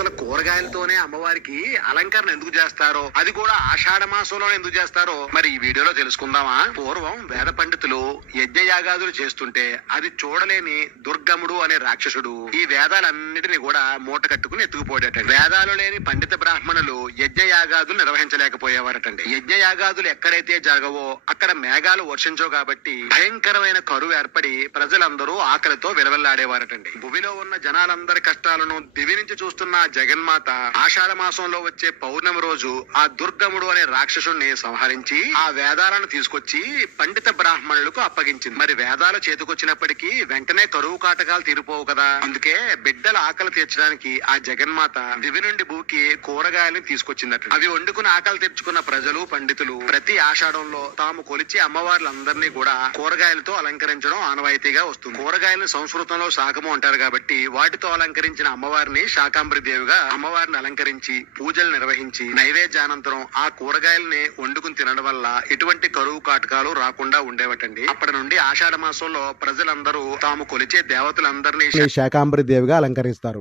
అసలు కూరగాయలతోనే అమ్మవారికి అలంకరణ ఎందుకు చేస్తారో, అది కూడా ఆషాఢ మాసంలో ఎందుకు చేస్తారో మరి ఈ వీడియోలో తెలుసుకుందామా. పూర్వం వేద పండితులు యజ్ఞయాగాదులు చేస్తుంటే అది చూడలేని దుర్గముడు అనే రాక్షసుడు ఈ వేదాలన్నిటిని కూడా మూట కట్టుకుని ఎత్తుకుపోయేటండి. వేదాలు లేని పండిత బ్రాహ్మణులు యజ్ఞయాగాదులు నిర్వహించలేకపోయేవారటండి. యజ్ఞయాగాదులు ఎక్కడైతే జరగవో అక్కడ మేఘాలు వర్షించవు కాబట్టి భయంకరమైన కరువు ఏర్పడి ప్రజలందరూ ఆకలితో విలవెల్లాడేవారటండి. భూమిలో ఉన్న జనాలందరి కష్టాలను దివి నుంచి చూస్తున్న జగన్మాత ఆషాఢ మాసంలో వచ్చే పౌర్ణమి రోజు ఆ దుర్గముడు అనే రాక్షసుణ్ణి సంహరించి ఆ వేదాలను తీసుకొచ్చి పండిత బ్రాహ్మణులకు అప్పగించింది. మరి వేదాలు చేతికొచ్చినప్పటికీ వెంటనే కరువు కాటకాలు తీరిపోవు కదా. అందుకే బిడ్డల ఆకలి తీర్చడానికి ఆ జగన్మాత దివి నుండి భూకి కూరగాయలను తీసుకొచ్చిందట. అవి వండుకుని ఆకలి తెచ్చుకున్న ప్రజలు పండితులు ప్రతి ఆషాఢంలో తాము కొలిచి అమ్మవార్లందరినీ కూడా కూరగాయలతో అలంకరించడం ఆనవాయితీగా వస్తుంది. కూరగాయలను సంస్కృతంలో శాకము అంటారు కాబట్టి వాటితో అలంకరించిన అమ్మవారిని శాకాంబరి దేవిగా అమ్మవారిని అలంకరించి పూజలు నిర్వహించి నైవేద్యానంతరం ఆ కూరగాయలని వండుకుని తినడం వల్ల ఎటువంటి కరువు కాటకాలు రాకుండా ఉండేవటండి. అప్పటి నుండి ఆషాఢ మాసంలో ప్రజలందరూ తాము కొలిచే దేవతలందరినీ శాకాంబరి దేవిగా అలంకరిస్తారు.